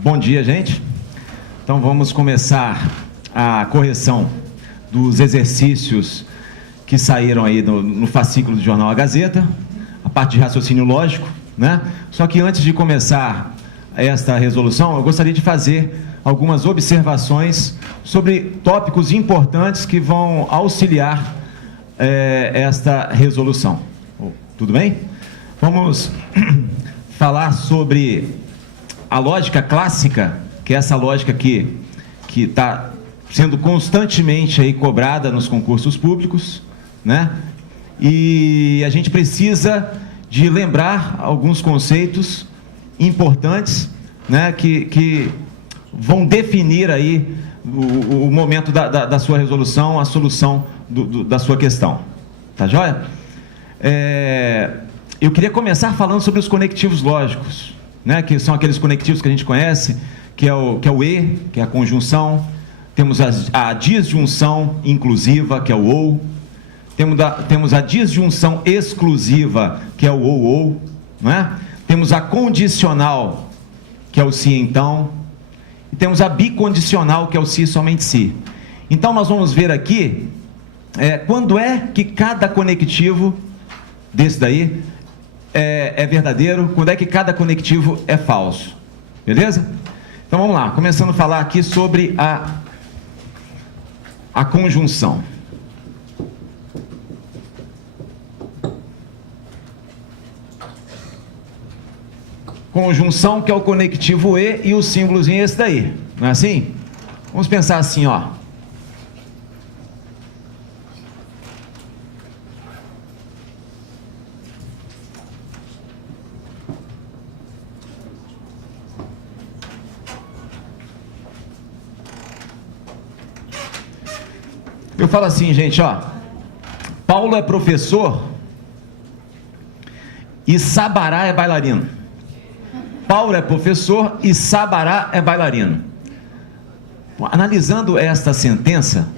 Bom dia, gente. Então vamos começar a correção dos exercícios que saíram aí no fascículo do jornal A Gazeta, a parte de raciocínio lógico, né? Só que antes de começar esta resolução, eu gostaria de fazer algumas observações sobre tópicos importantes que vão auxiliar esta resolução. Tudo bem? Vamos falar sobre a lógica clássica, que é essa lógica que está sendo constantemente aí cobrada nos concursos públicos, né? E a gente precisa de lembrar alguns conceitos importantes, né, que vão definir aí o momento da sua resolução, a solução da sua questão. Tá joia? Eu queria começar falando sobre os conectivos lógicos, né, que são aqueles conectivos que a gente conhece, que é o e, que é a conjunção. Temos a disjunção inclusiva, que é o ou. Temos a disjunção exclusiva, que é o ou, né? Temos a condicional, que é o se então. E temos a bicondicional, que é o se somente se. Então nós vamos ver aqui quando é que cada conectivo desse daí é verdadeiro, quando é que cada conectivo é falso. Beleza? Então vamos lá, começando a falar aqui sobre a conjunção. Conjunção, que é o conectivo e o símbolozinho é esse daí, não é assim? Vamos pensar assim, ó. Eu falo assim, gente, ó. Paulo é professor e Sabará é bailarino. Paulo é professor e Sabará é bailarino. Analisando esta sentença,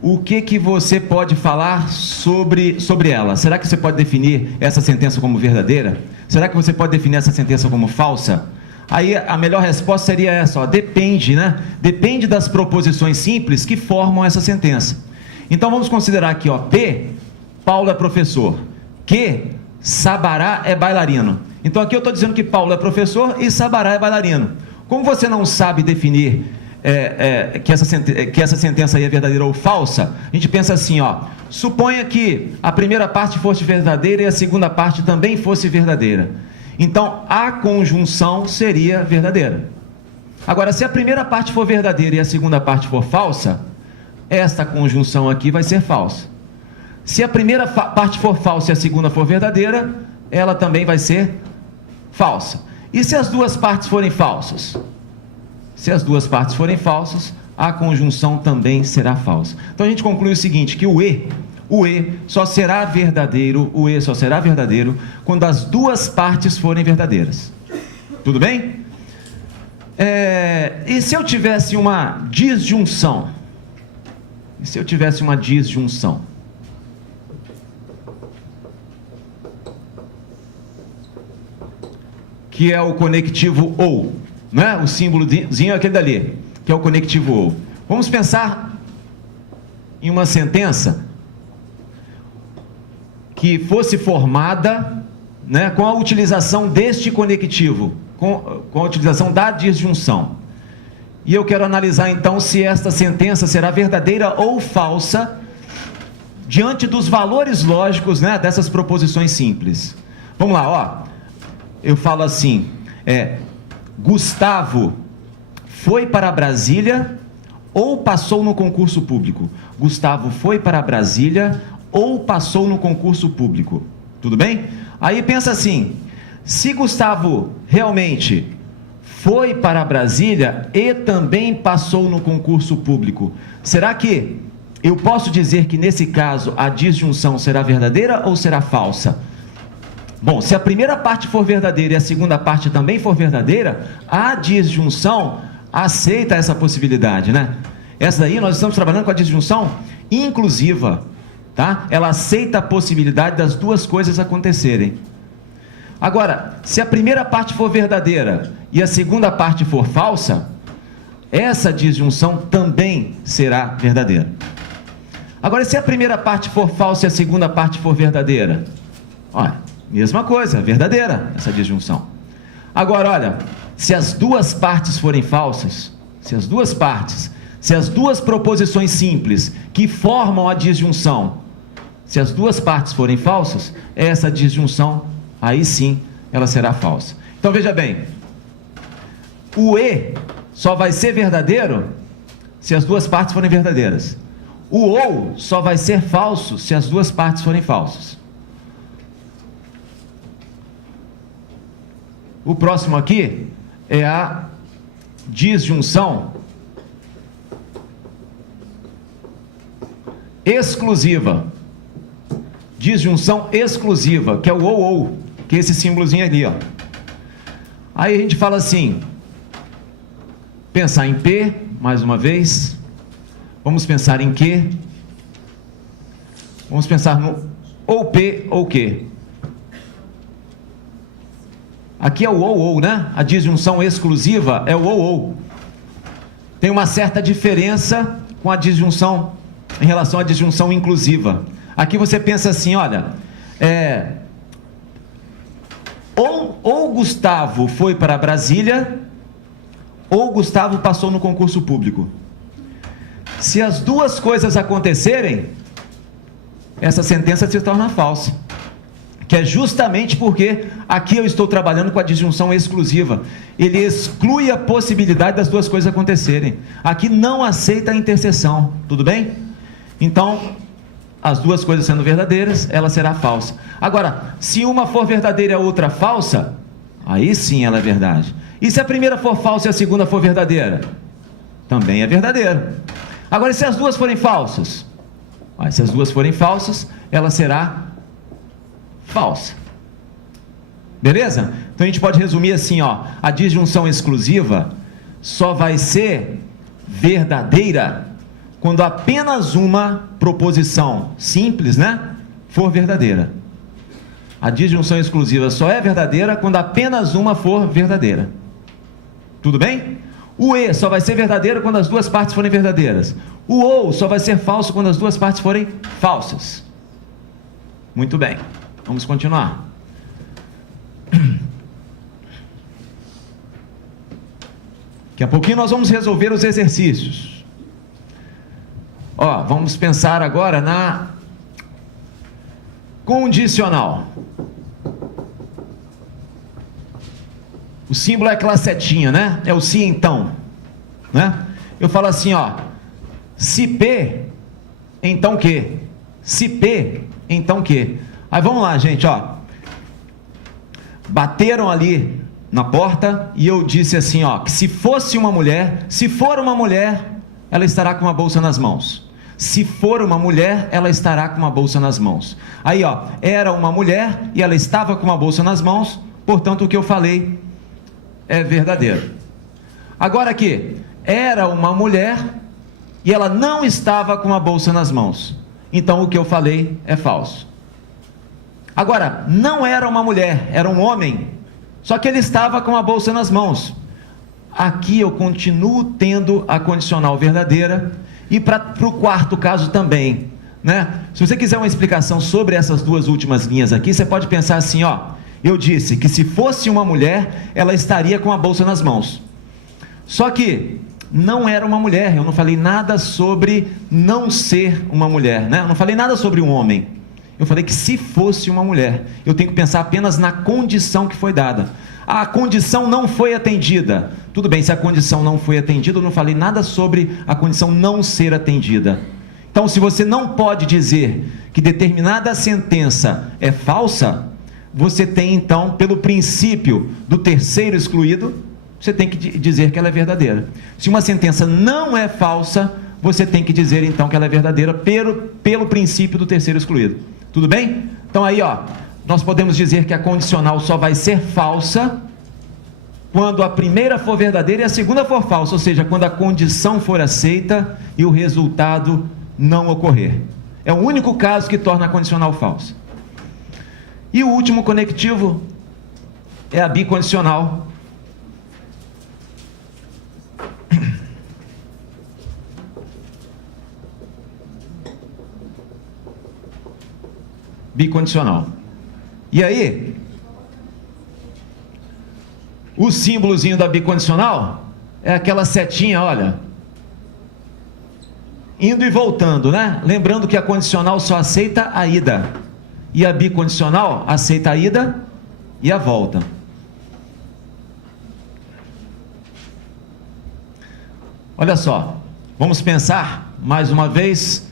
o que você pode falar sobre ela? Será que você pode definir essa sentença como verdadeira? Será que você pode definir essa sentença como falsa? Aí a melhor resposta seria essa, ó, depende, né? Depende das proposições simples que formam essa sentença. Então vamos considerar aqui, ó, P, Paulo é professor, Q, Sabará é bailarino. Então aqui eu estou dizendo que Paulo é professor e Sabará é bailarino. Como você não sabe definir que essa sentença aí é verdadeira ou falsa, a gente pensa assim, ó, suponha que a primeira parte fosse verdadeira e a segunda parte também fosse verdadeira. Então a conjunção seria verdadeira. Agora, se a primeira parte for verdadeira e a segunda parte for falsa, esta conjunção aqui vai ser falsa. Se a primeira parte for falsa e a segunda for verdadeira, ela também vai ser falsa. E se as duas partes forem falsas? Se as duas partes forem falsas, a conjunção também será falsa. Então a gente conclui o seguinte, que o e só será verdadeiro, quando as duas partes forem verdadeiras. Tudo bem? E se eu tivesse uma disjunção? Que é o conectivo ou, né? O símbolozinho é aquele dali, que é o conectivo ou. Vamos pensar em uma sentença que fosse formada, né, com a utilização deste conectivo, com a utilização da disjunção. E eu quero analisar então se esta sentença será verdadeira ou falsa diante dos valores lógicos, né, dessas proposições simples. Vamos lá, ó. Eu falo assim, Gustavo foi para Brasília ou passou no concurso público? Gustavo foi para Brasília ou passou no concurso público? Tudo bem? Aí pensa assim, se Gustavo realmente foi para Brasília e também passou no concurso público, será que eu posso dizer que nesse caso a disjunção será verdadeira ou será falsa? Bom, se a primeira parte for verdadeira e a segunda parte também for verdadeira, a disjunção aceita essa possibilidade, né? Essa daí nós estamos trabalhando com a disjunção inclusiva, tá? Ela aceita a possibilidade das duas coisas acontecerem. Agora, se a primeira parte for verdadeira e a segunda parte for falsa, essa disjunção também será verdadeira. Agora, se a primeira parte for falsa e a segunda parte for verdadeira, olha, mesma coisa, verdadeira essa disjunção. Agora, olha, se as duas partes forem falsas, se as duas proposições simples que formam a disjunção, se as duas partes forem falsas, essa disjunção, aí sim, ela será falsa. Então, veja bem, o e só vai ser verdadeiro se as duas partes forem verdadeiras. O ou só vai ser falso se as duas partes forem falsas. O próximo aqui é a disjunção exclusiva. Disjunção exclusiva, que é o ou, que é esse símbolozinho ali, ó. Aí a gente fala assim, pensar em P, mais uma vez. Vamos pensar em Q. Vamos pensar no ou P ou Q. Aqui é o ou, né? A disjunção exclusiva é o ou. Tem uma certa diferença com a disjunção, em relação à disjunção inclusiva. Aqui você pensa assim, olha, ou Gustavo foi para Brasília, ou Gustavo passou no concurso público. Se as duas coisas acontecerem, essa sentença se torna falsa. Que é justamente porque aqui eu estou trabalhando com a disjunção exclusiva. Ele exclui a possibilidade das duas coisas acontecerem. Aqui não aceita a interseção, tudo bem? Então, as duas coisas sendo verdadeiras, ela será falsa. Agora, se uma for verdadeira e a outra falsa, aí sim ela é verdade. E se a primeira for falsa e a segunda for verdadeira? Também é verdadeira. Agora, e se as duas forem falsas? Se as duas forem falsas, ela será falsa. Beleza? Então a gente pode resumir assim, ó, a disjunção exclusiva só vai ser verdadeira quando apenas uma proposição simples, né, for verdadeira. A disjunção exclusiva só é verdadeira quando apenas uma for verdadeira. Tudo bem? O e só vai ser verdadeiro quando as duas partes forem verdadeiras. O ou só vai ser falso quando as duas partes forem falsas. Muito bem. Vamos continuar. Daqui a pouquinho nós vamos resolver os exercícios. Ó, vamos pensar agora na condicional. O símbolo é aquela setinha, né? É o se então, né? Eu falo assim, ó, se P, então que? Se P, então que? Aí vamos lá, gente, ó. Bateram ali na porta e eu disse assim, ó, que se fosse uma mulher, se for uma mulher, ela estará com uma bolsa nas mãos. Se for uma mulher, ela estará com uma bolsa nas mãos. Aí, ó, era uma mulher e ela estava com uma bolsa nas mãos, portanto o que eu falei é verdadeiro. Agora aqui, era uma mulher e ela não estava com uma bolsa nas mãos. Então o que eu falei é falso. Agora, não era uma mulher, era um homem, só que ele estava com a bolsa nas mãos. Aqui eu continuo tendo a condicional verdadeira, e para o quarto caso também, né? Se você quiser uma explicação sobre essas duas últimas linhas aqui, você pode pensar assim, ó, eu disse que se fosse uma mulher, ela estaria com a bolsa nas mãos. Só que não era uma mulher, eu não falei nada sobre não ser uma mulher, né? Eu não falei nada sobre um homem. Eu falei que se fosse uma mulher, eu tenho que pensar apenas na condição que foi dada. A condição não foi atendida. Tudo bem, se a condição não foi atendida, eu não falei nada sobre a condição não ser atendida. Então, se você não pode dizer que determinada sentença é falsa, você tem então, pelo princípio do terceiro excluído, você tem que dizer que ela é verdadeira. Se uma sentença não é falsa, você tem que dizer então que ela é verdadeira pelo princípio do terceiro excluído. Tudo bem? Então aí, ó, nós podemos dizer que a condicional só vai ser falsa quando a primeira for verdadeira e a segunda for falsa, ou seja, quando a condição for aceita e o resultado não ocorrer. É o único caso que torna a condicional falsa. E o último conectivo é a bicondicional, bicondicional. E aí, o símbolozinho da bicondicional é aquela setinha, olha, indo e voltando, né? Lembrando que a condicional só aceita a ida, e a bicondicional aceita a ida e a volta. Olha só, vamos pensar mais uma vez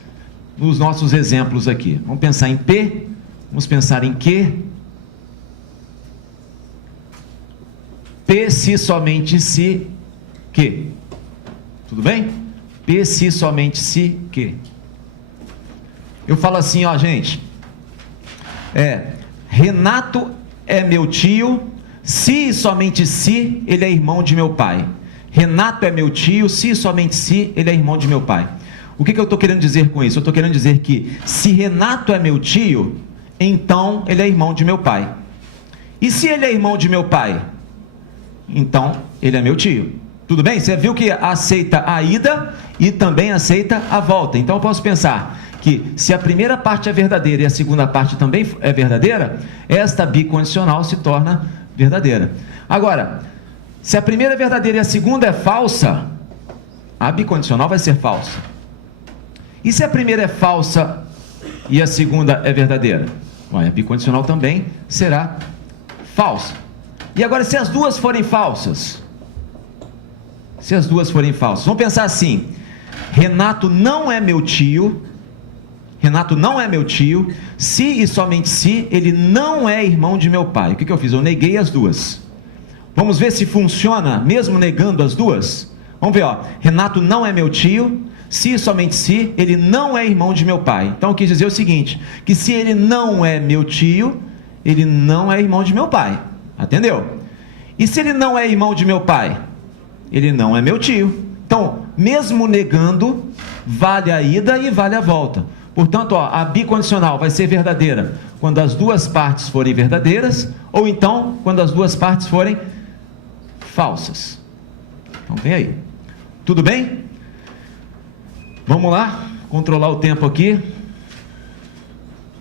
nos nossos exemplos aqui. Vamos pensar em P, vamos pensar em Q. P se somente se Q. Tudo bem? P se somente se Q. Eu falo assim, ó, gente. Renato é meu tio, se e somente se ele é irmão de meu pai. Renato é meu tio, se e somente se ele é irmão de meu pai. O que eu estou querendo dizer com isso? Eu estou querendo dizer que se Renato é meu tio, então ele é irmão de meu pai. E se ele é irmão de meu pai, então ele é meu tio. Tudo bem? Você viu que aceita a ida e também aceita a volta. Então eu posso pensar que se a primeira parte é verdadeira e a segunda parte também é verdadeira, esta bicondicional se torna verdadeira. Agora, se a primeira é verdadeira e a segunda é falsa, a bicondicional vai ser falsa. E se a primeira é falsa e a segunda é verdadeira? Bom, a bicondicional também será falsa. E agora, se as duas forem falsas? Se as duas forem falsas, vamos pensar assim: Renato não é meu tio. Renato não é meu tio, se e somente se ele não é irmão de meu pai. O que eu fiz? Eu neguei as duas. Vamos ver se funciona mesmo negando as duas? Vamos ver, ó. Renato não é meu tio, se e somente se ele não é irmão de meu pai. Então eu quis dizer o seguinte, que se ele não é meu tio, ele não é irmão de meu pai. Entendeu? E se ele não é irmão de meu pai, ele não é meu tio. Então, mesmo negando, vale a ida e vale a volta. Portanto, ó, a bicondicional vai ser verdadeira quando as duas partes forem verdadeiras, ou então quando as duas partes forem falsas. Então vem aí. Tudo bem? Vamos lá, controlar o tempo aqui.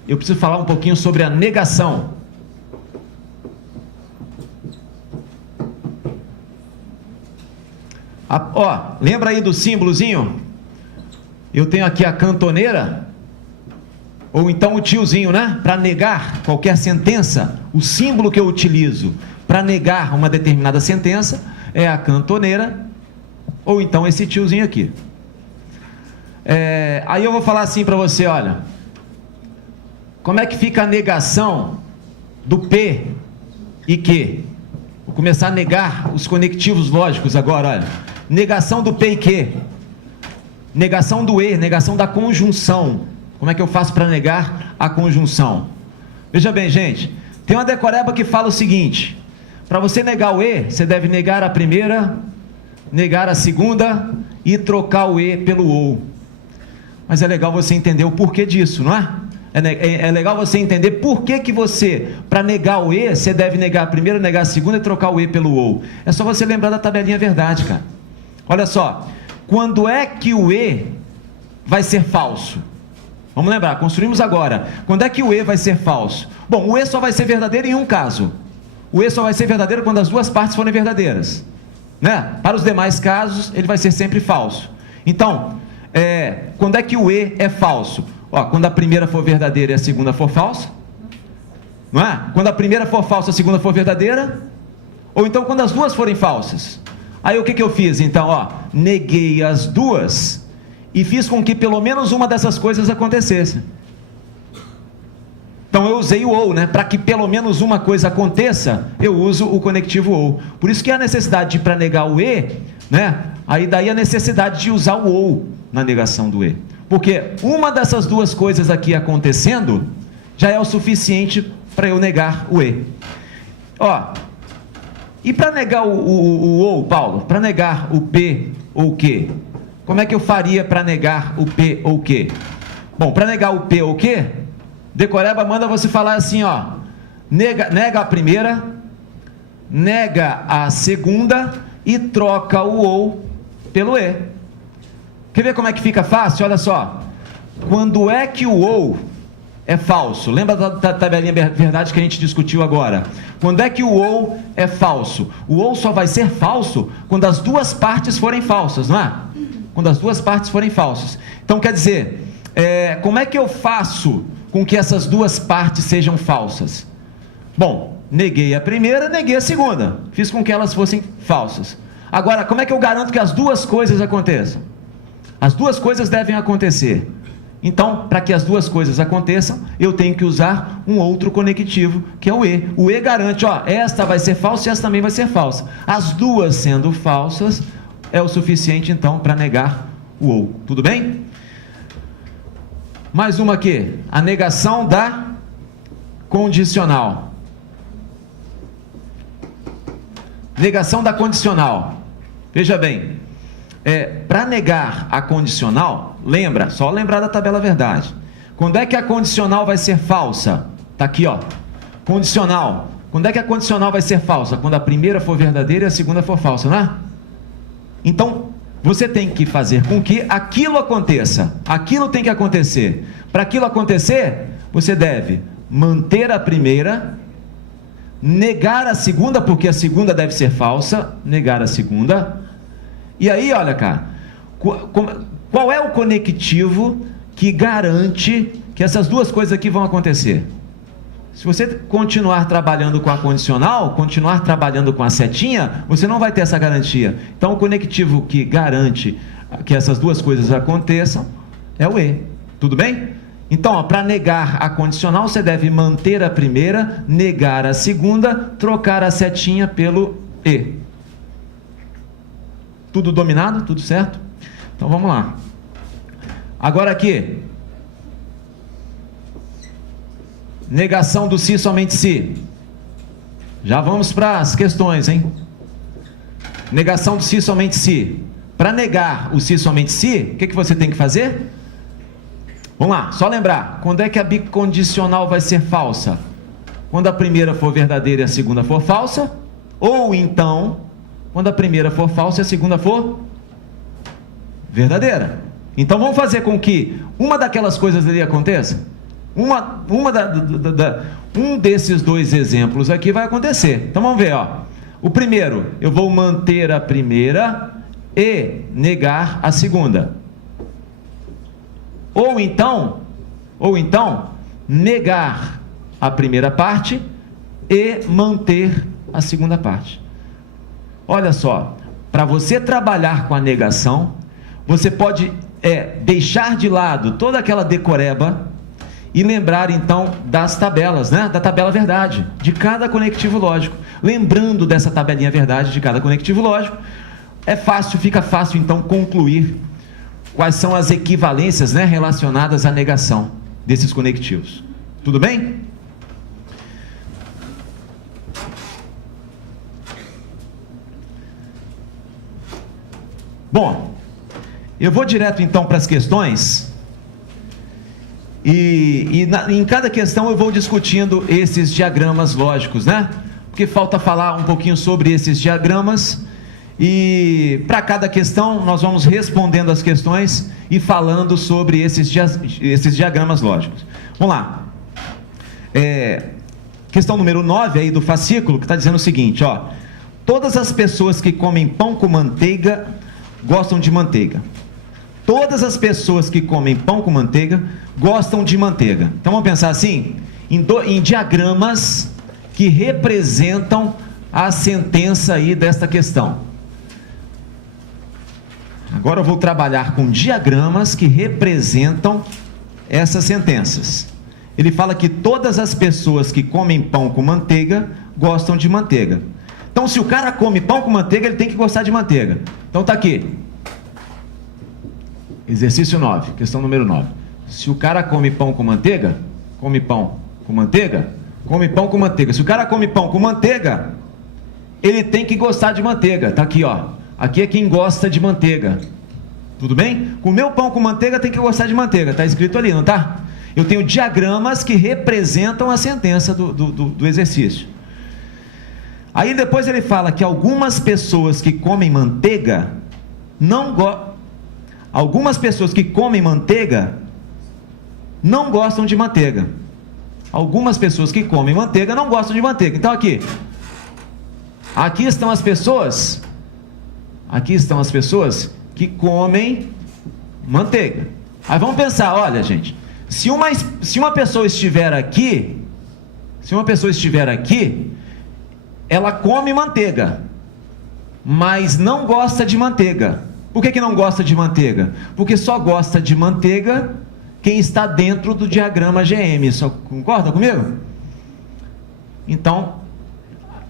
Eu preciso falar um pouquinho sobre a negação. Lembra aí do símbolozinho? Eu tenho aqui a cantoneira, ou então o tiozinho, né? Para negar qualquer sentença, o símbolo que eu utilizo para negar uma determinada sentença é a cantoneira, ou então esse tiozinho aqui. Aí eu vou falar assim para você, olha, como é que fica a negação do P e Q? Vou começar a negar os conectivos lógicos agora, olha. Negação do P e Q. Negação do E, negação da conjunção. Como é que eu faço para negar a conjunção? Veja bem, gente, tem uma decoreba que fala o seguinte: para você negar o E, você deve negar a primeira, negar a segunda e trocar o E pelo OU. Mas é legal você entender o porquê disso, não é? É legal você entender por que você, para negar o E, você deve negar a primeira, negar a segunda e trocar o E pelo OU. É só você lembrar da tabelinha verdade, cara. Olha só, quando é que o E vai ser falso? Vamos lembrar, construímos agora. Quando é que o E vai ser falso? Bom, o E só vai ser verdadeiro em um caso. O E só vai ser verdadeiro quando as duas partes forem verdadeiras, né? Para os demais casos, ele vai ser sempre falso. Então, quando é que o E é falso? Quando a primeira for verdadeira e a segunda for falsa, não é? Quando a primeira for falsa, a segunda for verdadeira, ou então quando as duas forem falsas. Aí o que eu fiz? Então, neguei as duas e fiz com que pelo menos uma dessas coisas acontecesse. Então eu usei o OU, né? Para que pelo menos uma coisa aconteça, eu uso o conectivo OU. Por isso que a necessidade para negar o E, né? Aí daí a necessidade de usar o OU na negação do E. Porque uma dessas duas coisas aqui acontecendo, já é o suficiente para eu negar o E. E para negar o OU, Paulo? Para negar o P ou o Q? Como é que eu faria para negar o P ou o Q? Bom, para negar o P ou o Q, decoreba manda você falar assim, nega a primeira, nega a segunda e troca o OU pelo E. Quer ver como é que fica fácil? Olha só. Quando é que o OU é falso? Lembra da tabelinha verdade que a gente discutiu agora? Quando é que o ou é falso? O ou só vai ser falso quando as duas partes forem falsas, não é? Quando as duas partes forem falsas. Então, quer dizer, como é que eu faço com que essas duas partes sejam falsas? Bom, neguei a primeira, neguei a segunda. Fiz com que elas fossem falsas. Agora, como é que eu garanto que as duas coisas aconteçam? As duas coisas devem acontecer. Então, para que as duas coisas aconteçam, eu tenho que usar um outro conectivo, que é o e. O e garante, ó, esta vai ser falsa e esta também vai ser falsa. As duas sendo falsas, é o suficiente, então, para negar o ou. Tudo bem? Mais uma aqui. A negação da condicional. Negação da condicional. Veja bem, para negar a condicional, lembra, só lembrar da tabela verdade. Quando é que a condicional vai ser falsa? Está aqui, ó. Condicional. Quando é que a condicional vai ser falsa? Quando a primeira for verdadeira e a segunda for falsa, não é? Então, você tem que fazer com que aquilo aconteça. Aquilo tem que acontecer. Para aquilo acontecer, você deve manter a primeira, negar a segunda, porque a segunda deve ser falsa, negar a segunda. E aí, olha, cara, qual é o conectivo que garante que essas duas coisas aqui vão acontecer? Se você continuar trabalhando com a condicional, continuar trabalhando com a setinha, você não vai ter essa garantia. Então, o conectivo que garante que essas duas coisas aconteçam é o e. Tudo bem? Então, para negar a condicional, você deve manter a primeira, negar a segunda, trocar a setinha pelo e. Tudo dominado? Tudo certo? Então, vamos lá. Agora aqui. Negação do se, somente se. Já vamos para as questões, hein? Negação do se, somente se. Para negar o se, somente se, o que você tem que fazer? Vamos lá, só lembrar. Quando é que a bicondicional vai ser falsa? Quando a primeira for verdadeira e a segunda for falsa? Ou então, quando a primeira for falsa e a segunda for verdadeira. Então vamos fazer com que uma daquelas coisas ali aconteça? Um desses dois exemplos aqui vai acontecer. Então vamos ver, ó. O primeiro, eu vou manter a primeira e negar a segunda. Ou então, negar a primeira parte e manter a segunda parte. Olha só, para você trabalhar com a negação, você pode deixar de lado toda aquela decoreba e lembrar então das tabelas, né? Da tabela verdade, de cada conectivo lógico. Lembrando dessa tabelinha verdade de cada conectivo lógico, fica fácil então concluir quais são as equivalências, né, relacionadas à negação desses conectivos. Tudo bem? Bom, eu vou direto então para as questões. Em cada questão eu vou discutindo esses diagramas lógicos, né? Porque falta falar um pouquinho sobre esses diagramas. E para cada questão nós vamos respondendo as questões e falando sobre esses diagramas lógicos. Vamos lá. Questão número 9 aí do fascículo, que está dizendo o seguinte, ó. Todas as pessoas que comem pão com manteiga gostam de manteiga. Todas as pessoas que comem pão com manteiga gostam de manteiga. Então vamos pensar assim, em diagramas que representam a sentença aí desta questão. Agora eu vou trabalhar com diagramas que representam essas sentenças. Ele fala que todas as pessoas que comem pão com manteiga gostam de manteiga. Então, se o cara come pão com manteiga, ele tem que gostar de manteiga. Então tá aqui. Exercício 9, questão número 9. Se o cara come pão com manteiga, come pão com manteiga, come pão com manteiga. Se o cara come pão com manteiga, ele tem que gostar de manteiga. Tá aqui, ó. Aqui é quem gosta de manteiga. Tudo bem? Comer o pão com manteiga tem que gostar de manteiga. Está escrito ali, não tá? Eu tenho diagramas que representam a sentença do exercício. Aí depois ele fala que algumas pessoas que comem manteiga não gostam de manteiga. Algumas pessoas que comem manteiga não gostam de manteiga. Então aqui estão as pessoas que comem manteiga. Aí vamos pensar, olha gente, se uma pessoa estiver aqui, ela come manteiga, mas não gosta de manteiga. Por que não gosta de manteiga? Porque só gosta de manteiga quem está dentro do diagrama GM. Só concorda comigo? Então,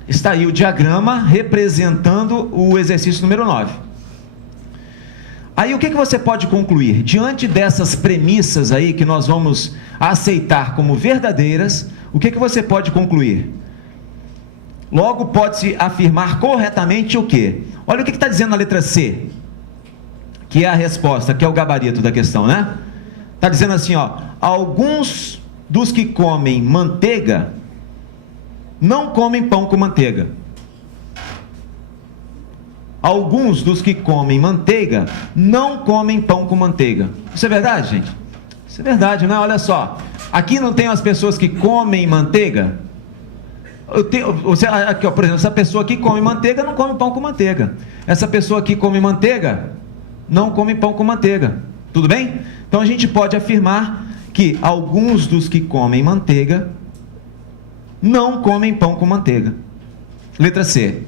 está aí o diagrama representando o exercício número 9. Aí o que você pode concluir? Diante dessas premissas aí que nós vamos aceitar como verdadeiras, o que você pode concluir? Logo pode-se afirmar corretamente o quê? Olha o que está dizendo na letra C, que é a resposta, que é o gabarito da questão, né? Está dizendo assim, ó, alguns dos que comem manteiga não comem pão com manteiga. Alguns dos que comem manteiga não comem pão com manteiga. Isso é verdade, gente? Isso é verdade, né? Olha só, aqui não tem as pessoas que comem manteiga? Aqui, ó, por exemplo, essa pessoa aqui come manteiga, não come pão com manteiga. Essa pessoa aqui come manteiga, não come pão com manteiga. Tudo bem? Então a gente pode afirmar que alguns dos que comem manteiga não comem pão com manteiga. Letra C.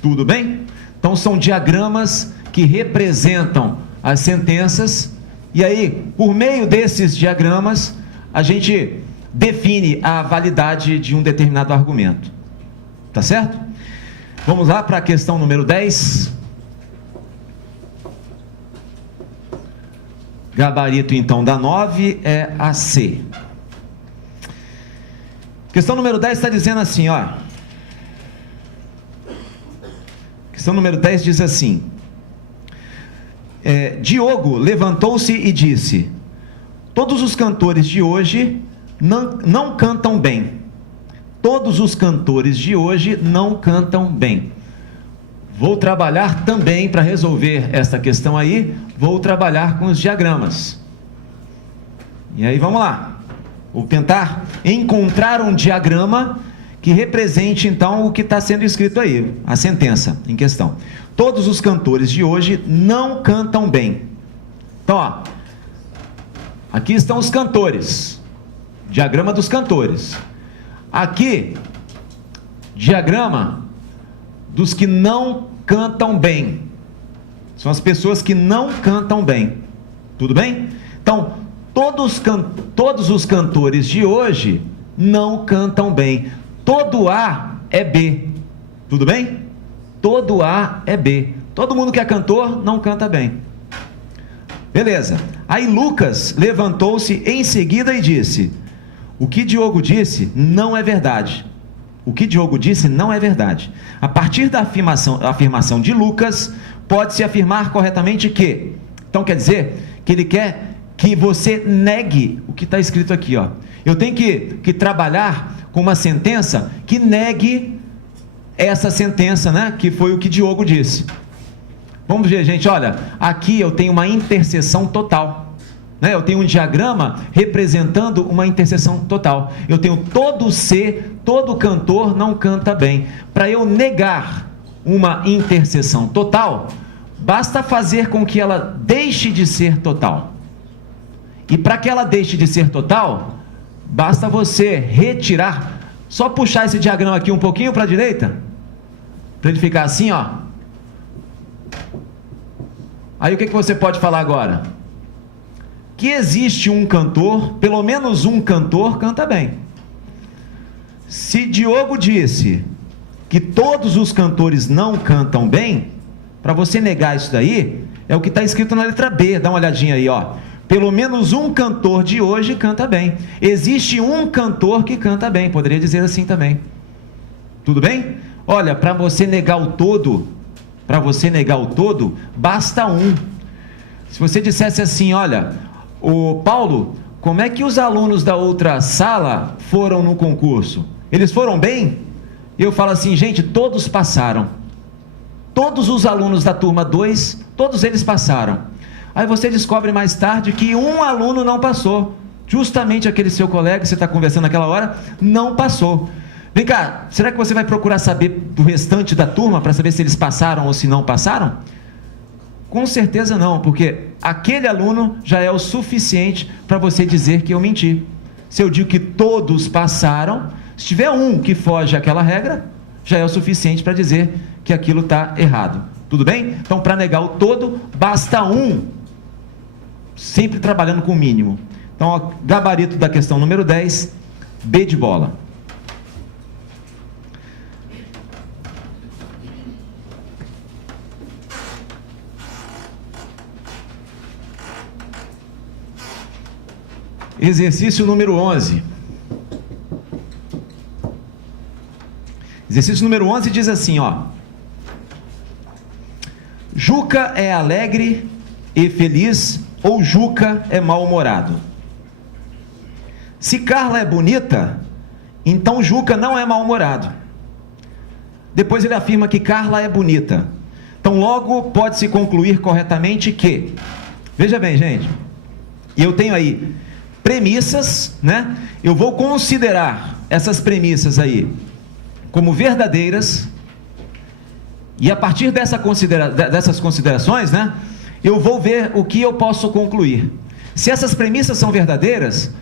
Tudo bem? Então são diagramas que representam as sentenças, e aí, por meio desses diagramas, a gente define a validade de um determinado argumento. Tá certo? Vamos lá para a questão número 10. Gabarito então da 9 é a C. Questão número 10 está dizendo assim, ó. Questão número 10 diz assim: Diogo levantou-se e disse: todos os cantores de hoje não cantam bem. Todos os cantores de hoje não cantam bem. Vou trabalhar também para resolver esta questão aí, vou trabalhar com os diagramas. E aí vamos lá. Vou tentar encontrar um diagrama que represente então o que está sendo escrito aí, a sentença em questão. Todos os cantores de hoje não cantam bem. Então, ó, aqui estão os cantores, diagrama dos cantores. Aqui, diagrama dos que não cantam bem. São as pessoas que não cantam bem. Tudo bem? Então, todos os cantores de hoje não cantam bem. Todo A é B. Tudo bem? Todo A é B. Todo mundo que é cantor não canta bem. Beleza. Aí Lucas levantou-se em seguida e disse: o que Diogo disse não é verdade. O que Diogo disse não é verdade. A partir da afirmação de Lucas, pode-se afirmar corretamente que... Então quer dizer que ele quer que você negue o que está escrito aqui, ó. Eu tenho que trabalhar com uma sentença que negue essa sentença, né? Que foi o que Diogo disse. Vamos ver, gente, olha, aqui eu tenho uma interseção total, né? Eu tenho um diagrama representando uma interseção total. Eu tenho todo C, todo cantor não canta bem. Para eu negar uma interseção total, basta fazer com que ela deixe de ser total. E para que ela deixe de ser total, basta você retirar, só puxar esse diagrama aqui um pouquinho para a direita, para ele ficar assim, ó. Aí o que você pode falar agora? Que existe um cantor, pelo menos um cantor canta bem. Se Diogo disse que todos os cantores não cantam bem, para você negar isso daí, é o que está escrito na letra B, dá uma olhadinha aí, ó. Pelo menos um cantor de hoje canta bem. Existe um cantor que canta bem, poderia dizer assim também. Tudo bem? Olha, para você negar o todo, basta um. Se você dissesse assim, olha, o Paulo, como é que os alunos da outra sala foram no concurso? Eles foram bem? Eu falo assim, gente, todos passaram. Todos os alunos da turma 2, todos eles passaram. Aí você descobre mais tarde que um aluno não passou. Justamente aquele seu colega que você está conversando naquela hora, não passou. Vem cá, será que você vai procurar saber do restante da turma para saber se eles passaram ou se não passaram? Com certeza não, porque aquele aluno já é o suficiente para você dizer que eu menti. Se eu digo que todos passaram, se tiver um que foge àquela regra, já é o suficiente para dizer que aquilo está errado. Tudo bem? Então, para negar o todo, basta um, sempre trabalhando com o mínimo. Então, ó, gabarito da questão número 10, B de bola. Exercício número 11. Exercício número 11 diz assim, ó. Juca é alegre e feliz ou Juca é mal-humorado? Se Carla é bonita, então Juca não é mal-humorado. Depois ele afirma que Carla é bonita. Então logo pode-se concluir corretamente que, veja bem, gente, eu tenho aí premissas, né? Eu vou considerar essas premissas aí como verdadeiras, e a partir dessas considerações, né, eu vou ver o que eu posso concluir. Se essas premissas são verdadeiras,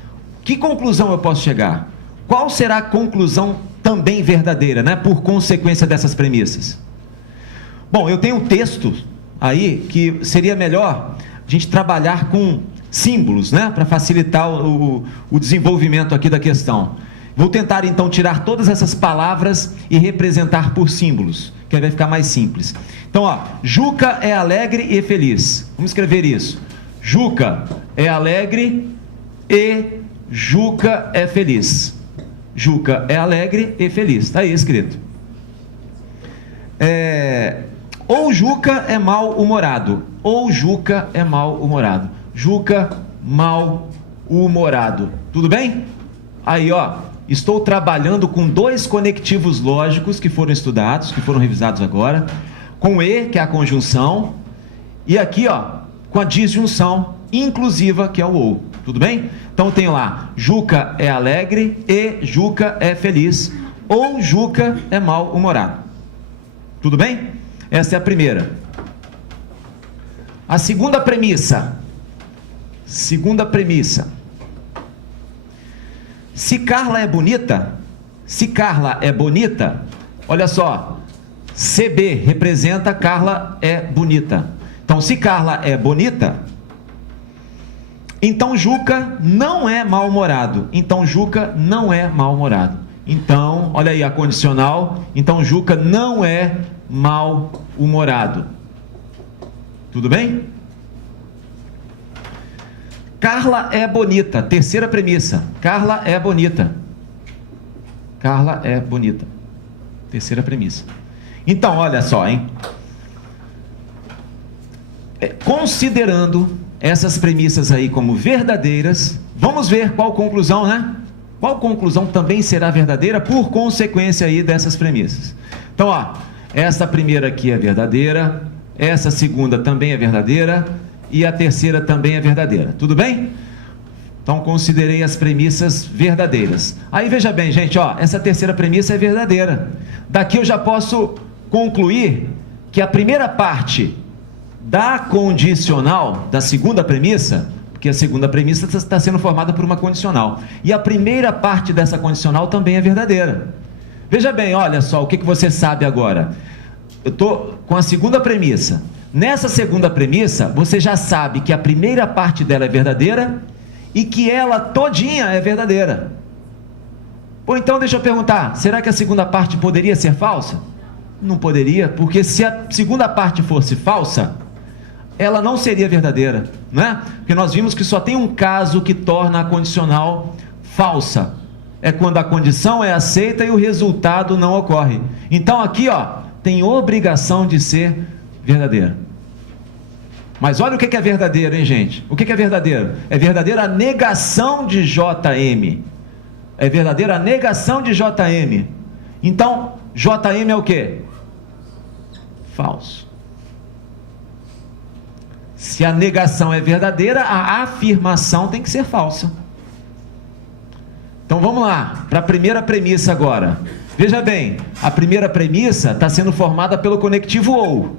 que conclusão eu posso chegar? Qual será a conclusão também verdadeira, né, por consequência dessas premissas? Bom, eu tenho um texto aí que seria melhor a gente trabalhar com símbolos, né, para facilitar o desenvolvimento aqui da questão. Vou tentar então tirar todas essas palavras e representar por símbolos, que aí vai ficar mais simples. Então, ó, Juca é alegre e feliz. Vamos escrever isso. Juca é alegre e Juca é feliz. Juca é alegre e feliz. Está aí escrito. Ou Juca é mal-humorado. Ou Juca é mal-humorado. Juca mal-humorado. Tudo bem? Aí, ó. Estou trabalhando com dois conectivos lógicos que foram estudados, que foram revisados agora, com E, que é a conjunção, e aqui, ó, com a disjunção inclusiva, que é o ou. Tudo bem? Então tem lá, Juca é alegre e Juca é feliz, ou Juca é mal-humorado. Tudo bem? Essa é a primeira. A segunda premissa. Segunda premissa. Se Carla é bonita, olha só, CB representa Carla é bonita. Então, se Carla é bonita, então Juca não é mal-humorado. Então, Juca não é mal-humorado. Então, olha aí a condicional. Então, Juca não é mal-humorado. Tudo bem? Carla é bonita. Terceira premissa. Carla é bonita. Carla é bonita. Terceira premissa. Então, olha só, hein? Considerando essas premissas aí como verdadeiras, vamos ver qual conclusão, né? Qual conclusão também será verdadeira por consequência aí dessas premissas. Então, ó, essa primeira aqui é verdadeira, essa segunda também é verdadeira, e a terceira também é verdadeira. Tudo bem? Então, considerei as premissas verdadeiras. Aí, veja bem, gente, ó, essa terceira premissa é verdadeira. Daqui eu já posso concluir que a primeira parte da condicional, da segunda premissa, porque a segunda premissa está sendo formada por uma condicional, e a primeira parte dessa condicional também é verdadeira. Veja bem, olha só, o que você sabe agora? Eu estou com a segunda premissa. Nessa segunda premissa, você já sabe que a primeira parte dela é verdadeira e que ela todinha é verdadeira. Ou então, deixa eu perguntar, será que a segunda parte poderia ser falsa? Não poderia, porque se a segunda parte fosse falsa, ela não seria verdadeira, não é? Porque nós vimos que só tem um caso que torna a condicional falsa. É quando a condição é aceita e o resultado não ocorre. Então aqui, ó, tem obrigação de ser verdadeira. Mas olha o que é verdadeiro, hein, gente? O que é verdadeiro? É verdadeira a negação de JM. É verdadeira a negação de JM. Então, JM é o quê? Falso. Se a negação é verdadeira, a afirmação tem que ser falsa. Então vamos lá, para a primeira premissa agora. Veja bem, a primeira premissa está sendo formada pelo conectivo ou.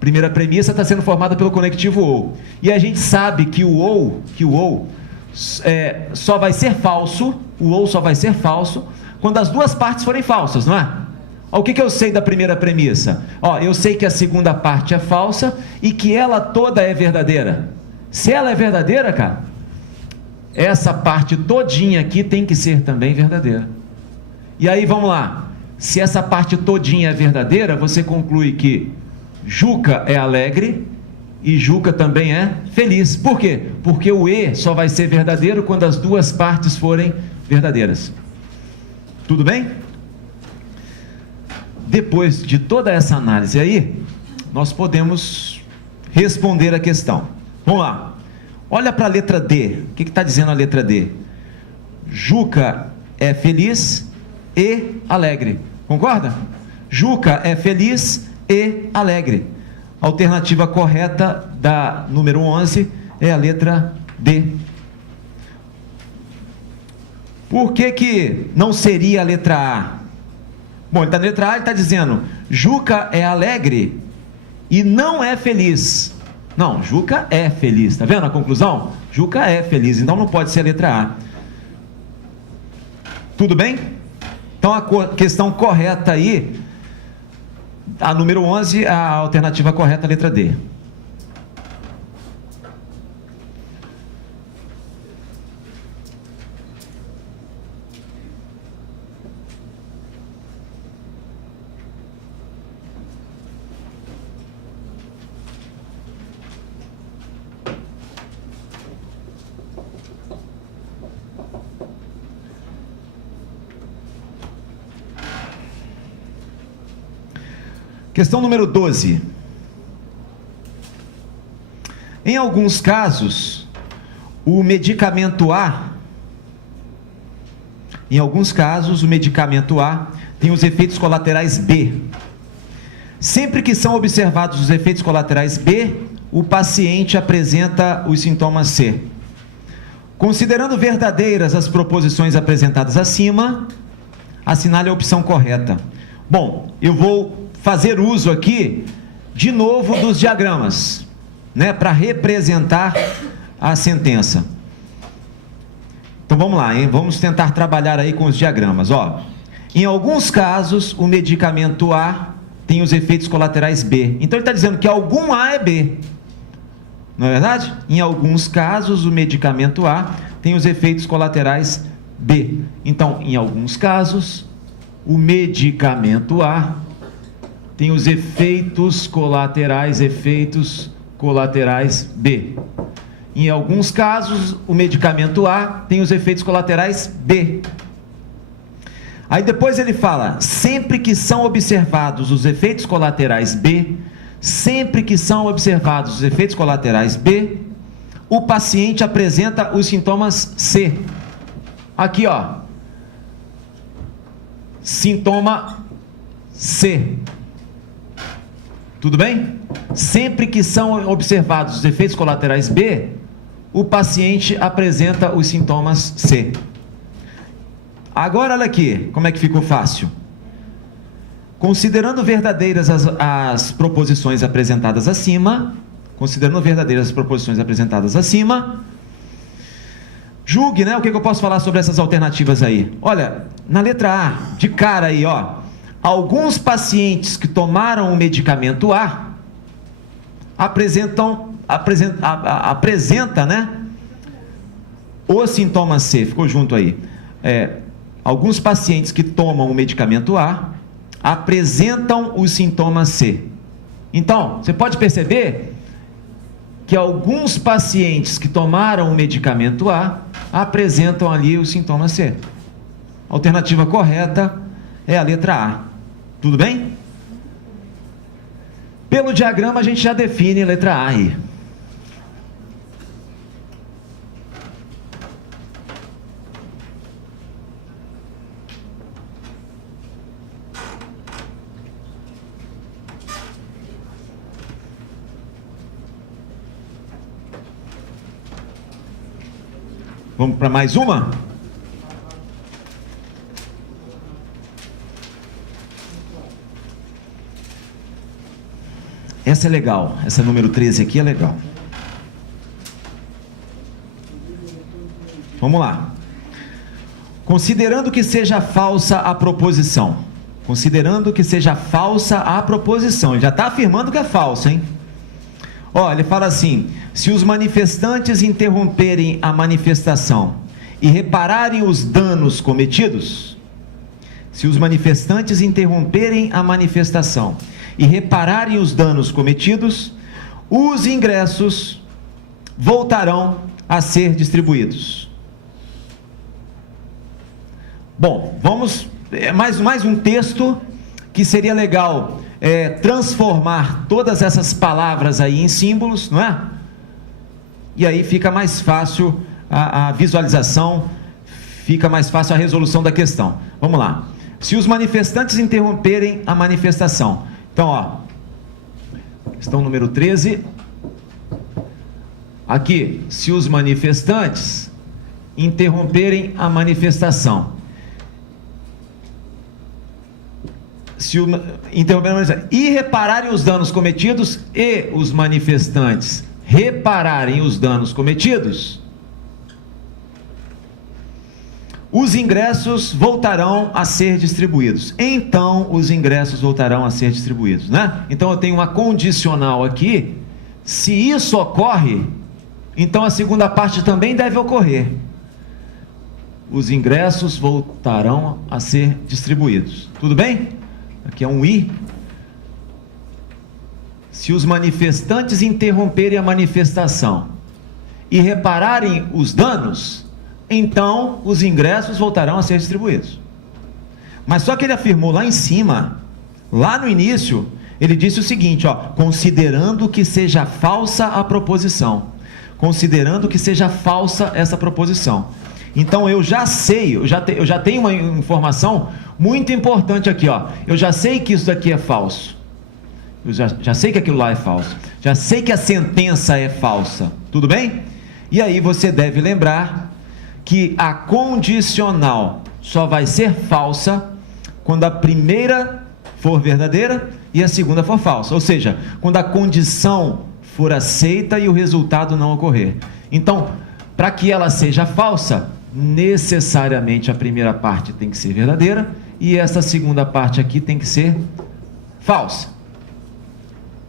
Primeira premissa está sendo formada pelo conectivo ou. E a gente sabe que o ou só vai ser falso, o ou só vai ser falso quando as duas partes forem falsas, não é? O que eu sei da primeira premissa? Eu sei que a segunda parte é falsa e que ela toda é verdadeira. Se ela é verdadeira, cara, essa parte todinha aqui tem que ser também verdadeira. E aí vamos lá, se essa parte todinha é verdadeira, você conclui que Juca é alegre e Juca também é feliz. Por quê? Porque o e só vai ser verdadeiro quando as duas partes forem verdadeiras. Tudo bem? Depois de toda essa análise aí, nós podemos responder a questão. Vamos lá. Olha para a letra D. O que está dizendo a letra D? Juca é feliz e alegre. Concorda? Juca é feliz e alegre. A alternativa correta da número 11 é a letra D. Por que não seria a letra A? Bom, ele está na letra A, ele está dizendo Juca é alegre e não é feliz. Não, Juca é feliz. Está vendo a conclusão? Juca é feliz, então não pode ser a letra A. Tudo bem? Então a questão correta aí, a número 11, a alternativa correta, a letra D. Questão número 12. Em alguns casos, o medicamento A tem os efeitos colaterais B. Sempre que são observados os efeitos colaterais B, o paciente apresenta os sintomas C. Considerando verdadeiras as proposições apresentadas acima, assinale a opção correta. Bom, eu vou fazer uso aqui, de novo, dos diagramas, né, para representar a sentença. Então vamos lá, hein? Vamos tentar trabalhar aí com os diagramas. Em alguns casos, o medicamento A tem os efeitos colaterais B. Então ele está dizendo que algum A é B. Não é verdade? Em alguns casos, o medicamento A tem os efeitos colaterais B. Então, em alguns casos, o medicamento A tem os efeitos colaterais B. Em alguns casos, o medicamento A tem os efeitos colaterais B. Aí depois ele fala, sempre que são observados os efeitos colaterais B, o paciente apresenta os sintomas C. Aqui, sintoma C. Tudo bem? Sempre que são observados os efeitos colaterais B, o paciente apresenta os sintomas C. Agora, olha aqui, como é que ficou fácil. Considerando verdadeiras as proposições apresentadas acima, julgue, né? O que eu posso falar sobre essas alternativas aí? Olha, na letra A, de cara aí, alguns pacientes que tomaram o medicamento A apresenta, né, o sintoma C. Ficou junto aí. Alguns pacientes que tomam o medicamento A apresentam os sintomas C. Então, você pode perceber que alguns pacientes que tomaram o medicamento A apresentam ali o sintoma C. A alternativa correta é a letra A. Tudo bem? Pelo diagrama a gente já define a letra A aí. Vamos para mais uma? Essa é legal, essa número 13 aqui é legal. Vamos lá. Considerando que seja falsa a proposição. Considerando que seja falsa a proposição. Ele já está afirmando que é falsa, hein? Ó, ele fala assim: se os manifestantes interromperem a manifestação e repararem os danos cometidos, se os manifestantes interromperem a manifestação e repararem os danos cometidos, os ingressos voltarão a ser distribuídos. Bom, vamos, mais um texto que seria legal transformar todas essas palavras aí em símbolos, não é? E aí fica mais fácil a visualização, fica mais fácil a resolução da questão. Vamos lá. Se os manifestantes interromperem a manifestação. Então, ó, questão número 13. Aqui, se os manifestantes interromperem a manifestação. E repararem os danos cometidos, e os manifestantes repararem os danos cometidos, os ingressos voltarão a ser distribuídos. Então, os ingressos voltarão a ser distribuídos, né? Então, eu tenho uma condicional aqui. Se isso ocorre, então a segunda parte também deve ocorrer. Os ingressos voltarão a ser distribuídos. Tudo bem? Aqui é um i. Se os manifestantes interromperem a manifestação e repararem os danos, então os ingressos voltarão a ser distribuídos. Mas só que ele afirmou lá em cima, lá no início, ele disse o seguinte, ó: considerando que seja falsa a proposição. Considerando que seja falsa essa proposição. Então eu já sei, eu já tenho uma informação muito importante aqui, ó. Eu já sei que isso daqui é falso. Eu já sei que aquilo lá é falso. Já sei que a sentença é falsa. Tudo bem? E aí você deve lembrar que a condicional só vai ser falsa quando a primeira for verdadeira e a segunda for falsa. Ou seja, quando a condição for aceita e o resultado não ocorrer. Então, para que ela seja falsa, necessariamente a primeira parte tem que ser verdadeira e essa segunda parte aqui tem que ser falsa.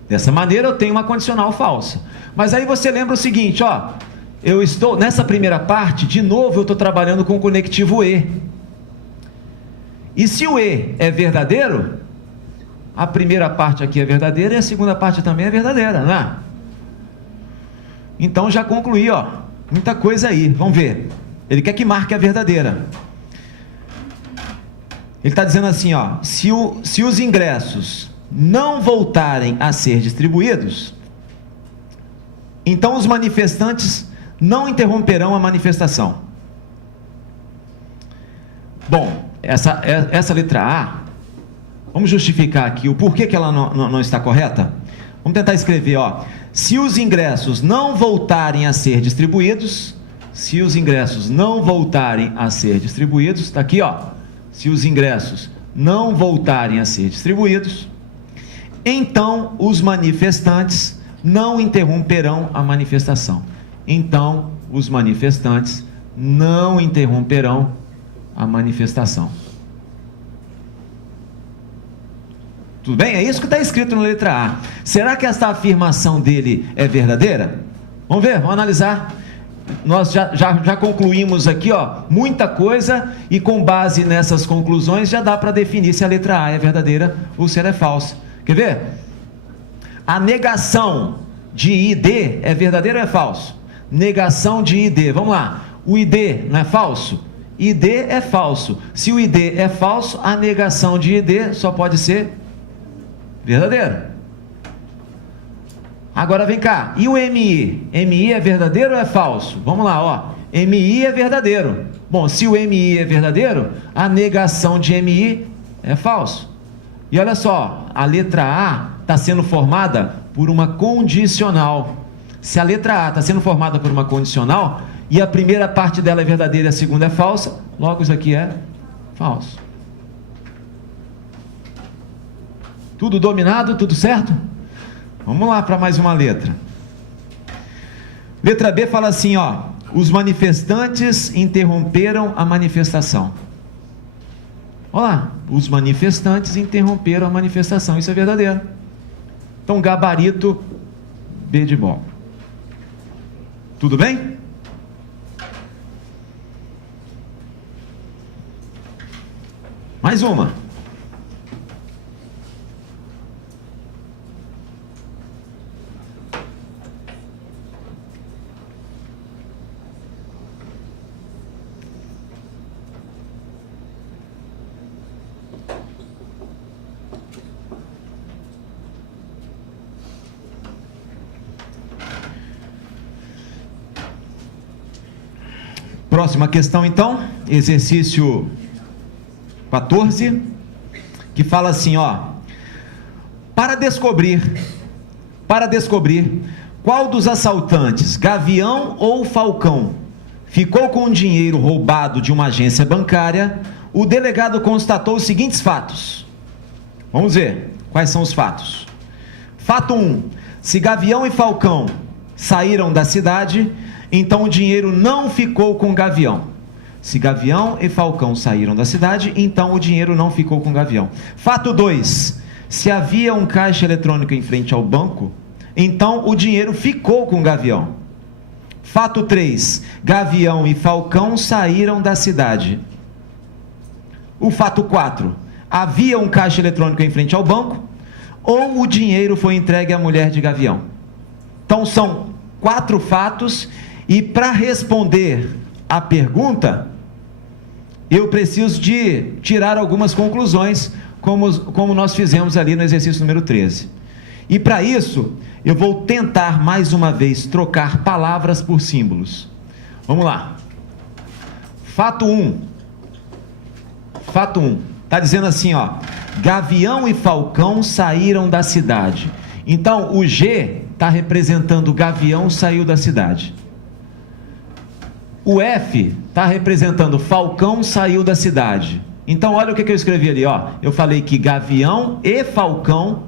Dessa maneira eu tenho uma condicional falsa. Mas aí você lembra o seguinte, ó: eu estou nessa primeira parte, de novo eu estou trabalhando com o conectivo e. E se o e é verdadeiro, a primeira parte aqui é verdadeira e a segunda parte também é verdadeira, não é? Então já concluí, ó, muita coisa aí. Vamos ver. Ele quer que marque a verdadeira. Ele está dizendo assim, ó: se os ingressos não voltarem a ser distribuídos, então os manifestantes não interromperão a manifestação. Bom, essa letra A, vamos justificar aqui o porquê que ela não está correta? Vamos tentar escrever, ó: se os ingressos não voltarem a ser distribuídos, se os ingressos não voltarem a ser distribuídos, está aqui, ó: se os ingressos não voltarem a ser distribuídos, então os manifestantes não interromperão a manifestação. Então, os manifestantes não interromperão a manifestação. Tudo bem? É isso que está escrito na letra A. Será que esta afirmação dele é verdadeira? Vamos ver, vamos analisar. Nós já concluímos aqui, ó, muita coisa, e com base nessas conclusões já dá para definir se a letra A é verdadeira ou se ela é falsa. Quer ver? A negação de ID é verdadeiro ou é falso? Negação de ID, vamos lá. O ID não é falso? ID é falso. Se o ID é falso, a negação de ID só pode ser verdadeira. Agora vem cá, e o MI? MI é verdadeiro ou é falso? Vamos lá, ó. MI é verdadeiro. Bom, se o MI é verdadeiro, a negação de MI é falso. E olha só, a letra A está sendo formada por uma condicional. Se a letra A está sendo formada por uma condicional, e a primeira parte dela é verdadeira e a segunda é falsa, logo isso aqui é falso. Tudo dominado, tudo certo? Vamos lá para mais uma letra. Letra B fala assim, ó: os manifestantes interromperam a manifestação. Olha lá, os manifestantes interromperam a manifestação, isso é verdadeiro. Então, gabarito B de bola. Tudo bem? Mais uma. Próxima questão, então, exercício 14, que fala assim, ó: para descobrir qual dos assaltantes, Gavião ou Falcão, ficou com o dinheiro roubado de uma agência bancária, o delegado constatou os seguintes fatos. Vamos ver quais são os fatos. Fato 1: se Gavião e Falcão saíram da cidade, então o dinheiro não ficou com Gavião. Se Gavião e Falcão saíram da cidade, então o dinheiro não ficou com Gavião. Fato 2: se havia um caixa eletrônico em frente ao banco, então o dinheiro ficou com Gavião. Fato 3: Gavião e Falcão saíram da cidade. O fato 4: havia um caixa eletrônico em frente ao banco, ou o dinheiro foi entregue à mulher de Gavião. Então são 4 fatos. E para responder a pergunta, eu preciso de tirar algumas conclusões, como nós fizemos ali no exercício número 13. E para isso, eu vou tentar mais uma vez trocar palavras por símbolos. Vamos lá. Fato 1. Fato 1. Está dizendo assim, ó: Gavião e Falcão saíram da cidade. Então, o G está representando Gavião saiu da cidade. O F está representando Falcão saiu da cidade. Então, olha o que eu escrevi ali, ó. Eu falei que Gavião e Falcão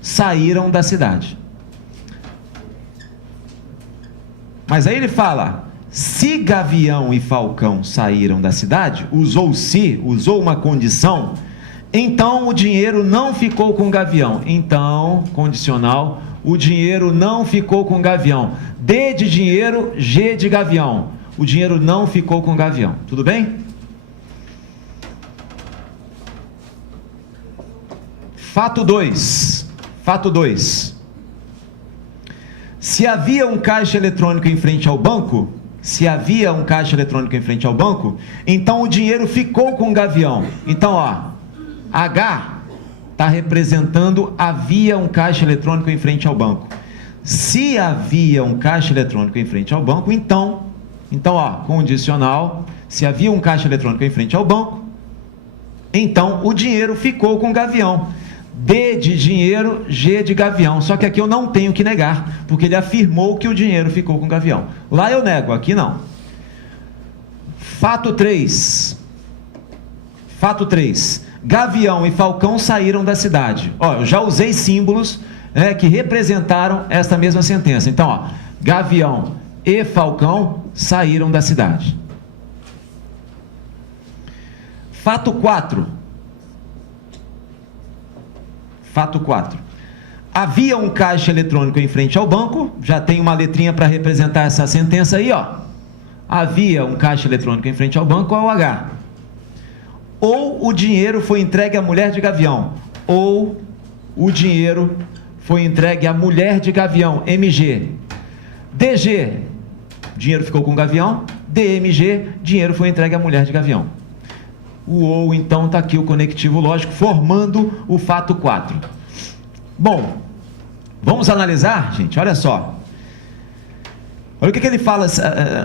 saíram da cidade. Mas aí ele fala: se Gavião e Falcão saíram da cidade, usou uma condição, então o dinheiro não ficou com Gavião. Então, condicional, o dinheiro não ficou com Gavião. D de dinheiro, G de Gavião. O dinheiro não ficou com Gavião. Tudo bem? Fato 2. Fato 2. Se havia um caixa eletrônico em frente ao banco, então o dinheiro ficou com Gavião. Então, ó, H está representando havia um caixa eletrônico em frente ao banco. Se havia um caixa eletrônico em frente ao banco, então, ó, condicional, se havia um caixa eletrônico em frente ao banco, então o dinheiro ficou com Gavião. D de dinheiro, G de Gavião. Só que aqui eu não tenho que negar, porque ele afirmou que o dinheiro ficou com Gavião. Lá eu nego, aqui não. Fato 3. Fato 3. Gavião e Falcão saíram da cidade. Ó, eu já usei símbolos, né, que representaram esta mesma sentença. Então, ó, Gavião e Falcão saíram da cidade. Fato 4. Fato 4. Havia um caixa eletrônico em frente ao banco, já tem uma letrinha para representar essa sentença aí, ó. Havia um caixa eletrônico em frente ao banco, é o H. Ou o dinheiro foi entregue à mulher de Gavião. Ou o dinheiro foi entregue à mulher de Gavião, MG. DG, dinheiro ficou com Gavião. DMG, dinheiro foi entregue à mulher de Gavião. O ou, então, está aqui o conectivo lógico, formando o fato 4. Bom, vamos analisar, gente, olha só. Olha o que ele fala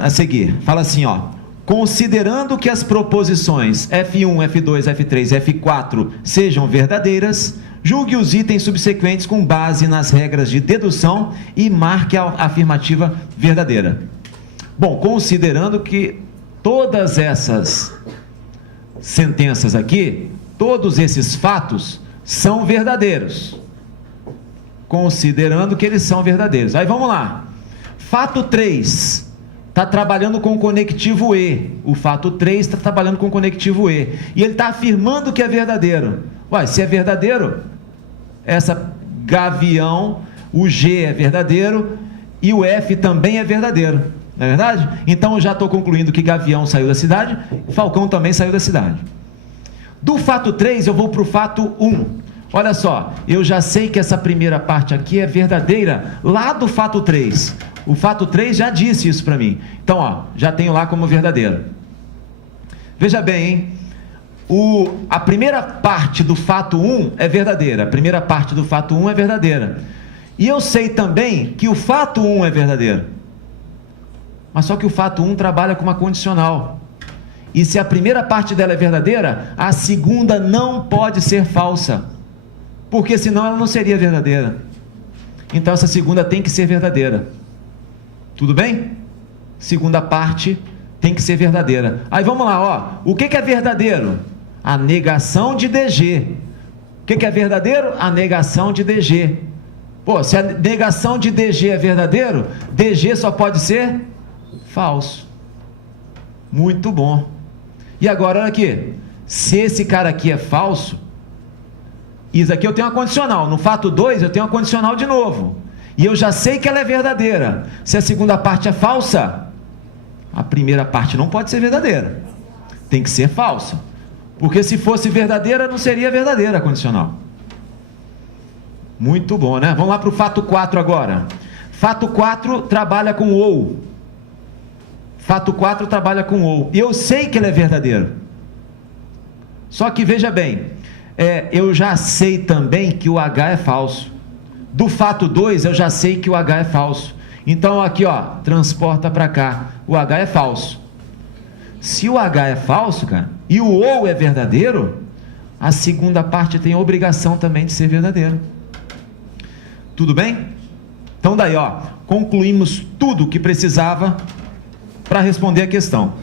a seguir. Fala assim, ó: considerando que as proposições F1, F2, F3 e F4 sejam verdadeiras, julgue os itens subsequentes com base nas regras de dedução e marque a afirmativa verdadeira. Bom, considerando que todas essas sentenças aqui, todos esses fatos são verdadeiros. Considerando que eles são verdadeiros. Aí vamos lá. Fato 3 está trabalhando com o conectivo E. O fato 3 está trabalhando com o conectivo E. E ele está afirmando que é verdadeiro. Ué, se é verdadeiro, essa gavião, o G é verdadeiro e o F também é verdadeiro. Não é verdade? Então eu já estou concluindo que gavião saiu da cidade, falcão também saiu da cidade. Do fato 3 eu vou para o fato 1. Olha só, eu já sei que essa primeira parte aqui é verdadeira lá do fato 3. O fato 3 já disse isso para mim. Então, ó, já tenho lá como verdadeiro. Veja bem, hein? A primeira parte do fato 1 é verdadeira. A primeira parte do fato 1 é verdadeira. E eu sei também que o fato 1 é verdadeiro. Mas só que o fato 1 trabalha com uma condicional. E se a primeira parte dela é verdadeira, a segunda não pode ser falsa. Porque senão ela não seria verdadeira. Então essa segunda tem que ser verdadeira. Tudo bem? Segunda parte tem que ser verdadeira. Aí vamos lá, ó. O que é verdadeiro? A negação de DG. O que é verdadeiro? A negação de DG. Pô, se a negação de DG é verdadeiro, DG só pode ser falso. Muito bom. E agora, olha aqui. Se esse cara aqui é falso, isso aqui eu tenho uma condicional. No fato 2 eu tenho uma condicional de novo. E eu já sei que ela é verdadeira. Se a segunda parte é falsa, a primeira parte não pode ser verdadeira. Tem que ser falsa. Porque se fosse verdadeira, não seria verdadeira a condicional. Muito bom, né? Vamos lá para o fato 4 agora. Fato 4 trabalha com ou. Fato 4 trabalha com ou. E eu sei que ele é verdadeiro. Só que veja bem, eu já sei também que o H é falso. Do fato 2 eu já sei que o H é falso. Então aqui, ó, transporta para cá. O H é falso. Se o H é falso, cara, e o ou é verdadeiro, a segunda parte tem a obrigação também de ser verdadeira. Tudo bem? Então daí, ó, concluímos tudo o que precisava para responder a questão.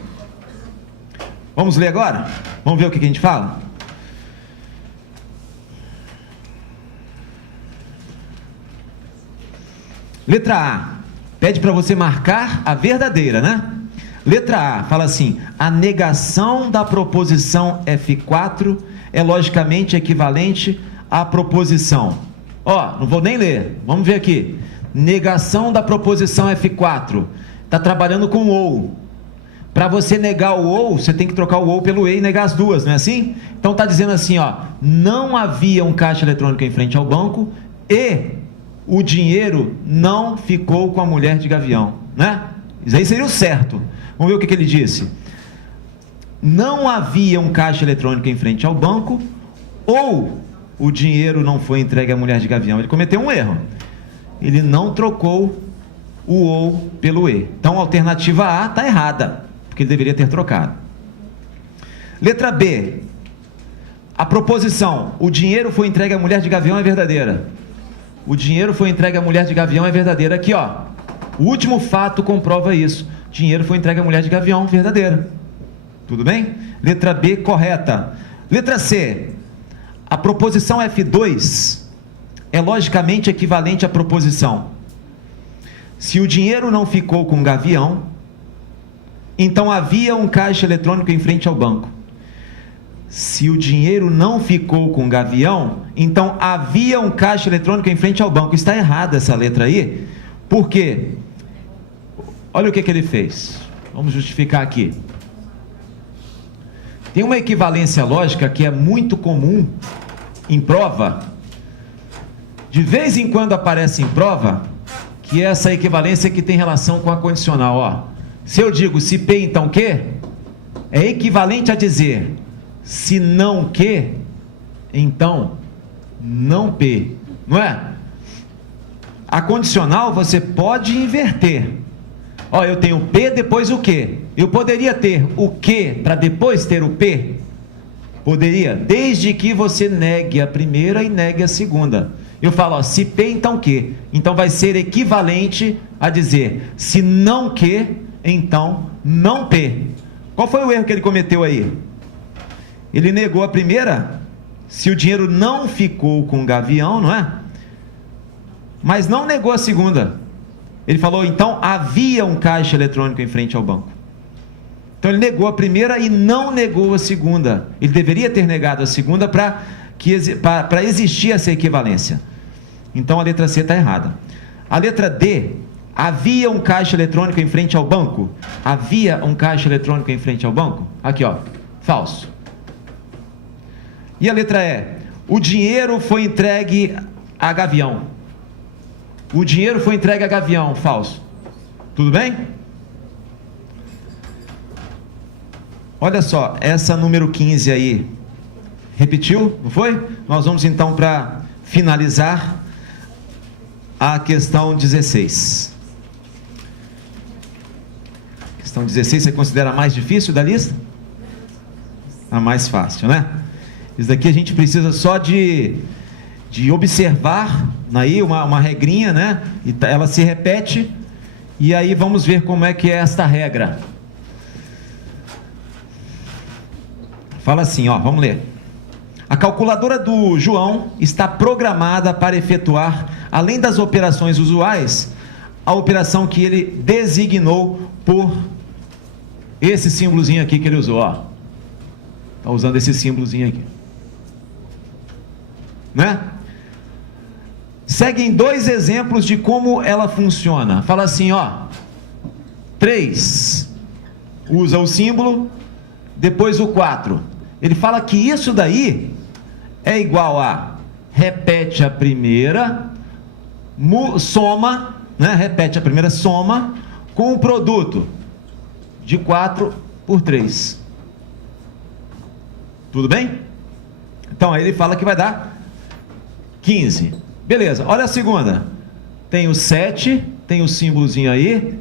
Vamos ler agora? Vamos ver o que a gente fala? Letra A, pede para você marcar a verdadeira, né? Letra A, fala assim: a negação da proposição F4 é logicamente equivalente à proposição. Ó, não vou nem ler, vamos ver aqui. Negação da proposição F4, está trabalhando com ou. Para você negar o ou, você tem que trocar o ou pelo e e negar as duas, não é assim? Então está dizendo assim, ó, não havia um caixa eletrônico em frente ao banco e o dinheiro não ficou com a mulher de gavião, né? Isso aí seria o certo. Vamos ver o que ele disse. Não havia um caixa eletrônico em frente ao banco, ou o dinheiro não foi entregue à mulher de gavião. Ele cometeu um erro. Ele não trocou o ou pelo e. Então a alternativa A está errada, porque ele deveria ter trocado. Letra B. A proposição, o dinheiro foi entregue à mulher de gavião, é verdadeira. O dinheiro foi entregue à mulher de gavião, é verdadeira. Aqui, ó, o último fato comprova isso. Dinheiro foi entregue à mulher de gavião, verdadeira. Tudo bem? Letra B, correta. Letra C. A proposição F2 é logicamente equivalente à proposição: se o dinheiro não ficou com o gavião, então havia um caixa eletrônico em frente ao banco. Se o dinheiro não ficou com o gavião, então havia um caixa eletrônico em frente ao banco. Está errada essa letra aí, porque olha o que ele fez. Vamos justificar aqui. Tem uma equivalência lógica que é muito comum em prova. De vez em quando aparece em prova, que é essa equivalência que tem relação com a condicional. Ó, se eu digo se P, então Q, é equivalente a dizer se não Q, então não P, não é? A condicional você pode inverter. Ó, eu tenho P, depois o Q. Eu poderia ter o Q para depois ter o P? Poderia, desde que você negue a primeira e negue a segunda. Eu falo, ó, se P, então Q. Então vai ser equivalente a dizer se não Q, então não P. Qual foi o erro que ele cometeu aí? Ele negou a primeira, se o dinheiro não ficou com o Gavião, não é? Mas não negou a segunda. Ele falou, então havia um caixa eletrônico em frente ao banco. Então ele negou a primeira e não negou a segunda. Ele deveria ter negado a segunda para existir essa equivalência. Então a letra C está errada. A letra D, havia um caixa eletrônico em frente ao banco? Havia um caixa eletrônico em frente ao banco? Aqui, ó, falso. E a letra E, o dinheiro foi entregue a Gavião. O dinheiro foi entregue a Gavião, falso. Tudo bem? Olha só, essa número 15 aí, repetiu, não foi? Nós vamos então para finalizar a questão 16. Questão 16, você considera a mais difícil da lista? A mais fácil, né? Isso daqui a gente precisa só de observar aí uma regrinha, né? E ela se repete, e aí vamos ver como é que é esta regra. Fala assim, ó, vamos ler. A calculadora do João está programada para efetuar, além das operações usuais, a operação que ele designou por esse símbolozinho aqui que ele usou, ó. Está usando esse símbolozinho aqui, né? Seguem dois exemplos de como ela funciona. Fala assim, ó, 3, usa o símbolo, depois o 4. Ele fala que isso daí é igual a, repete a primeira, soma, né? Repete a primeira, soma, com o produto de 4 por 3. Tudo bem? Então aí ele fala que vai dar 15. Beleza, olha a segunda. Tem o 7, tem o símbolozinho aí.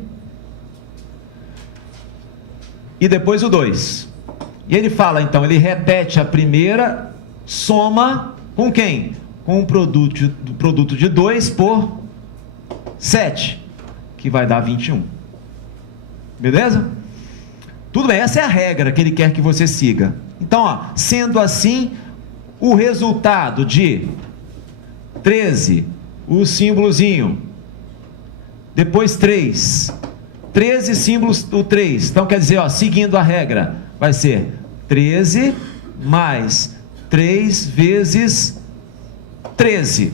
E depois o 2. E ele fala, então, ele repete a primeira, soma com quem? Com o produto de 2 por 7, que vai dar 21. Beleza? Tudo bem, essa é a regra que ele quer que você siga. Então, ó, sendo assim, o resultado de 13, o símbolozinho, depois 3, 13 símbolos, o 3, então quer dizer, ó, seguindo a regra, vai ser 13 mais 3 vezes 13,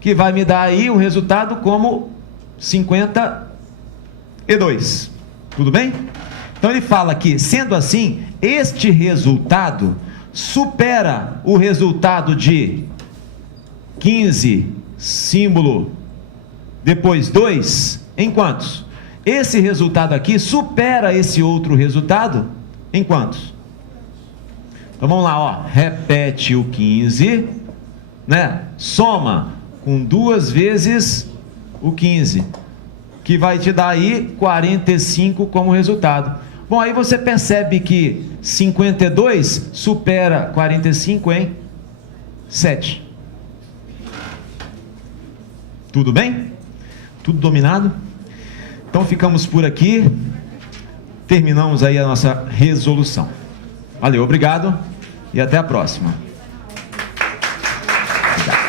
que vai me dar aí o resultado como 52, tudo bem? Então ele fala que, sendo assim, este resultado supera o resultado de 15, símbolo, depois 2, em quantos? Esse resultado aqui supera esse outro resultado em quantos? Então vamos lá, ó, repete o 15, né? Soma com 2 vezes o 15, que vai te dar aí 45 como resultado. Bom, aí você percebe que 52 supera 45 em 7. Tudo bem? Tudo dominado? Então ficamos por aqui. Terminamos aí a nossa resolução. Valeu, obrigado e até a próxima. Obrigado.